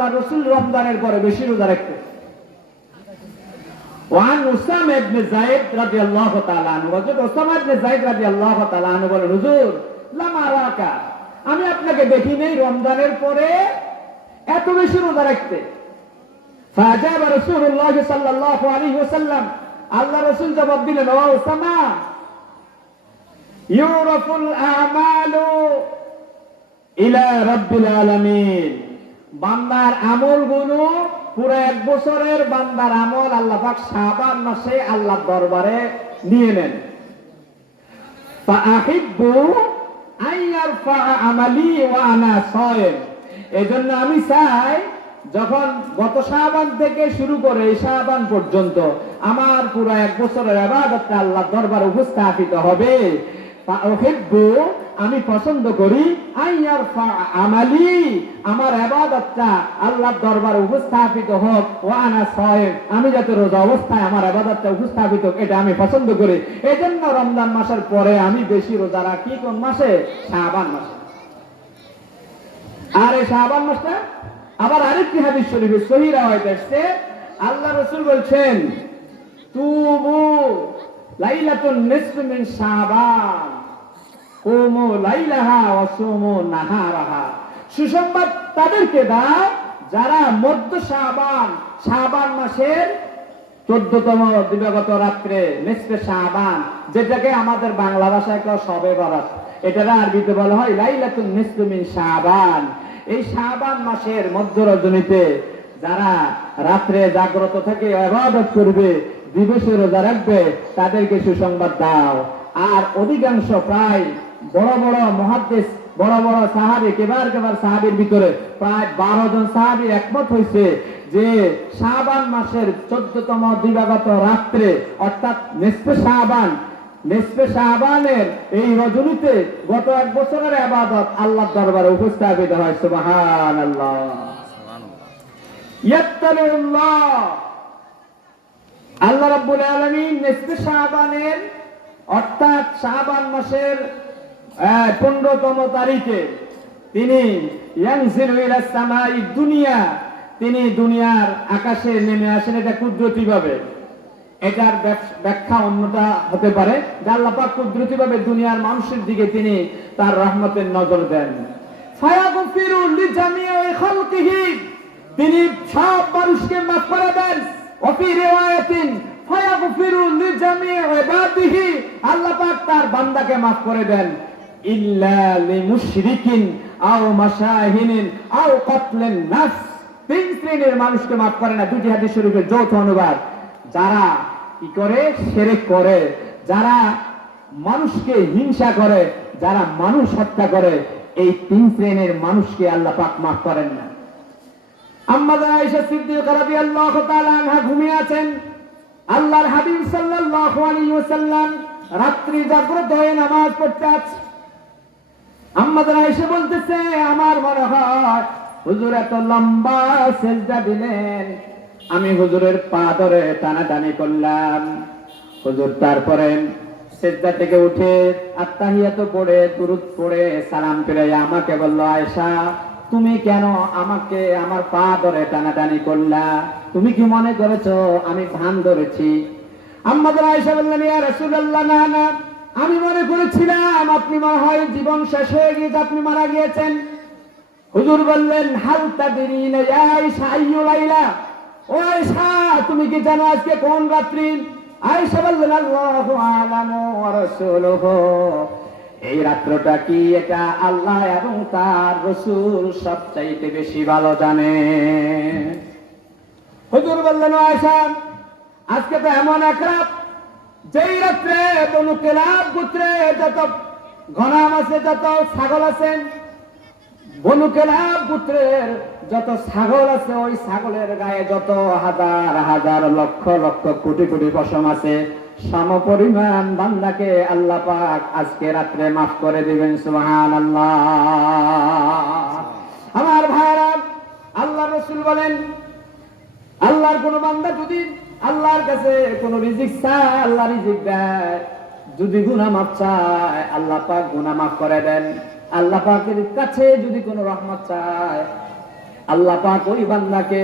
আল্লাহ রসুল রমজানের পরে বেশি রোজা রাখতেন وعن أسامة بن زيد رضي الله تعالى عنه হযরত ওসামা ইবনে যায়েদ রাদিয়াল্লাহু তাআলা আনহু বলেন হুজুর লাম আরাকা আমি আপনাকে দেখি নেই রমজানের পরে এত বেশি রোজা রাখতে ফাজাব রাসূলুল্লাহ সাল্লাল্লাহু আলাইহি ওয়াসাল্লাম আল্লাহ রাসূল জবাব দিলেন ও ওসামা ইউরাফুল আমালু ইলা রাব্বিল আলামিন বান্দার আমলগুলো পুরো এক বছরের বান্দার আমল আল্লাহ পাক শাবান মাসে আল্লাহর দরবারে নিয়ে নেন। আমালি ওয়া আনা এজন্য আমি চাই, যখন গত শাবান থেকে শুরু করে শাবান পর্যন্ত আমার পুরো এক বছরের ইবাদতটা আল্লাহর দরবারে উপস্থাপিত হবে। আমি পছন্দ করি আইয়ার আমালি। আমার আবাদতটা আল্লাহর দরবারে উপস্থাপিত হোক ও আনা সয়েম আমি যাতে রোজা অবস্থায় আমার আবাদতটা উপস্থাপিত এটা আমি পছন্দ করি। এই জন্য রমজান মাসের পরে আমি বেশি রোজা রাখি কোন মাসে? শাবান মাসে। আর এই শাবান মাসটা আবার আরেকটি হাদিস শরীফে সহি রাওয়ায়াত আসছে। আল্লাহ রাসূল বলছেন, তুবু লাইলাতুন নিসফ মিন শাবান। কুমু লাইলাহা ওয়া সুমু নাহারাহা। সুসংবাদ তাদেরকে দাও, যারা মধ্য শাবান শাবান মাসের চোদ্দতম দিবাগত রাত্রে নিসফে শাবান, যেটাকে আমাদের বাংলা ভাষায় কেউ সবে বরাত এটা আরবিতে বলা হয় লাইলাতুন নিসফে মিন শাবান। এই শাবান মাসের মধ্য রজনীতে যারা রাত্রে জাগ্রত থেকে ইবাদত করবে, দিবসে রোজা রাখবে, তাদেরকে সুসংবাদ দাও। আর অধিকাংশ প্রায় বড় বড় মহাদেশ বড় বড় সাহাবি, কেবার কেবার সাহাবির ভিতরে প্রায় বারো জন সাহাবি একমত হয়েছে যে শাবান মাসের চোদ্দতম দিবাগত রাত্রে, অর্থাৎ নেসপে শাবান নেসপে শাবানের এই রজনীতে গত এক বছরের আবাদত আল্লাহ দরবারে উপস্থাপিত হয় সুবাহান আল্লাহ আল্লাহ রাব্বুল আলামিন নিসফে শাবানের, অর্থাৎ শাবান মাসের পনেরোতম তারিখে তিনি দুনিয়া, তিনি দুনিয়ার আকাশে নেমে আসেন। এটা কুদরতি ভাবে এটার ব্যাখ্যা অন্যটা হতে পারে। যে কুদরতি ভাবে দুনিয়ার মানুষের দিকে তিনি তার রহমতের নজর দেন। তিনি সব মানুষকে মাফ করে দেন। অফি ফায়াগফিরু লিজামিই ইবাদিহি। আল্লাহ পাক তার বান্দাকে মাফ করে দেন। মানুষকে মাফ করে না দুটি শরীফের যৌথ অনুবাদ। যারা কি করে? করে। যারা মানুষকে হিংসা করে, যারা মানুষ হত্যা করে, এই তিন শ্রেণির মানুষকে আল্লাহ পাক মাফ করেন না। ঘুমিয়ে আছেন। আল্লাহর হাবিব সাল্লাল্লাহু রাত্রি জাগ্রত হয়ে নামাজ পড়তে আছে আম্মাদার আয়েশা বলতেছে, আমার মনে হয় হুজুর এত লম্বা সেজদা দিলেন। আমি হুজুরের পা ধরে টানাটানি করলাম। হুজুর তারপরে সেজদা থেকে উঠে পড়ে, দুরুদ পড়ে, সালাম আমাকে বলল, আয়েশা, তুমি কেন আমাকে আমার পা ধরে টানাটানি করলা? তুমি কি মনে করেছ আমি ধান ধরেছি? আম্মাদের আয়েশা বললেন, ইয়া রাসূলুল্লাহ, না না। আমি মনে করেছিলাম, আপনি মনে হয় জীবন শেষ হয়ে গিয়েছে, আপনি মারা গিয়েছেন। হুজুর বললেন, হাল তাদরিনা আয়েশা লাইলা? ও আয়েশা তুমি কি জানো আজকে কোন রাত্রি? আয়েশা বললেন, আল্লাহু আলামু ওয়া রাসূলুহু। এই রাত্রটা কি এটা আল্লাহ এবং তার রসুল সবচাইতে বেশি ভালো জানে? হুজুর বললেন, ও আয়েশা আজকে তো এমন এক রাত যেই রাত্রে বনু কেলাব পুত্রে যত ঘনাম আছে যত ছাগল আছেন, বনু কেলাব পুত্রের যত ছাগল আছে, ওই ছাগলের গায়ে যত হাজার হাজার লক্ষ লক্ষ কোটি কোটি পশম আছে, সম পরিমাণ বান্দাকে আল্লাহ পাক আজকে রাত্রে মাফ করে দিবেন সুবহান আল্লাহ আমার ভাইরা, আল্লাহ রসুল বলেন, আল্লাহর কোন বান্দা যদি আল্লাহর কাছে কোন রিজিক চায়, আল্লাহ রিজিক দেয়। যদি গুনাহ মাফ চায়, আল্লাহ পাক গুনাহ মাফ করে দেন। আল্লাহ পাকের কাছে যদি কোন রহমত চায়, আল্লাহ পাক ওই বান্দাকে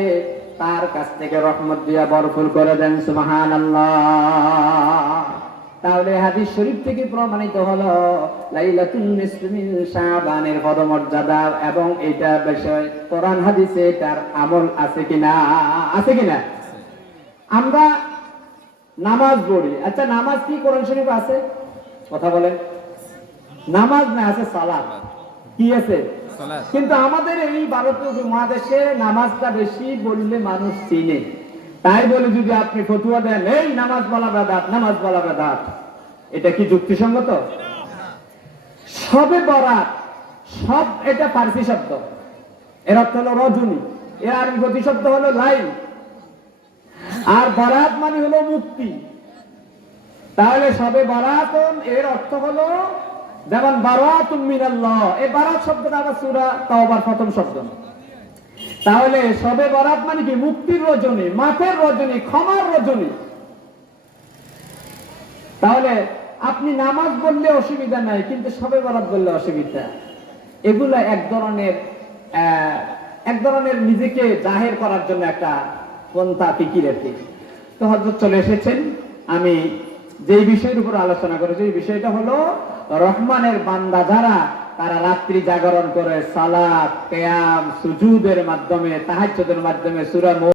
তার কাছ থেকে রহমত দিয়া বরফুল করে দেন সুমাহান আল্লাহ তাহলে হাদিস শরীফ থেকে প্রমাণিত হলো, লাইলাতুন নিসফি মিন শাবানের পদমর্যাদা এবং এটা বিষয় কোরআন হাদিসে তার আমল আছে কিনা আছে কিনা? আমরা নামাজ পড়ি। আচ্ছা নামাজ কি কোরআন শরীফ আছে? কথা বলেন। নামাজ না আছে সালাত। কি আছে? কিন্তু আমাদের এই ভারতীয় মহাদেশে নামাজটা বেশি বললে মানুষ চিনে। তাই বলে যদি আপনি ফতুয়া দেন এই নামাজ বলা বেদাত নামাজ বলা বেদাত। এটা কি যুক্তিসঙ্গত? সবে বরাত সব এটা পার্সি শব্দ। এর অর্থ হলো রজনী। এর আরবি প্রতিশব্দ হলো লাইন আর বারাত মানে হলো মুক্তি। তাহলে সবে বারাত এর অর্থ হলো, যেমন বারাত মিনাল্লাহ, এই বারাত শব্দটা আবার সূরা তাওবার প্রথম শব্দ। তাহলে সবে বরাত মানে কি? মুক্তির রজনী মাফের রজনী, ক্ষমার রজনী। তাহলে আপনি নামাজ বললে অসুবিধা নাই, কিন্তু সবে বরাত বললে অসুবিধা। এগুলা এক ধরনের এক ধরনের নিজেকে জাহের করার জন্য একটা পন্থা ফিকিরের দিক? তো হজরত চলে এসেছেন। আমি যেই বিষয়ের উপর আলোচনা করেছি, এই বিষয়টা হলো রহমানের বান্দা যারা, তারা রাত্রি জাগরণ করে সালাদ সুজুদের মাধ্যমে তাহাজ্যদের মাধ্যমে সূরা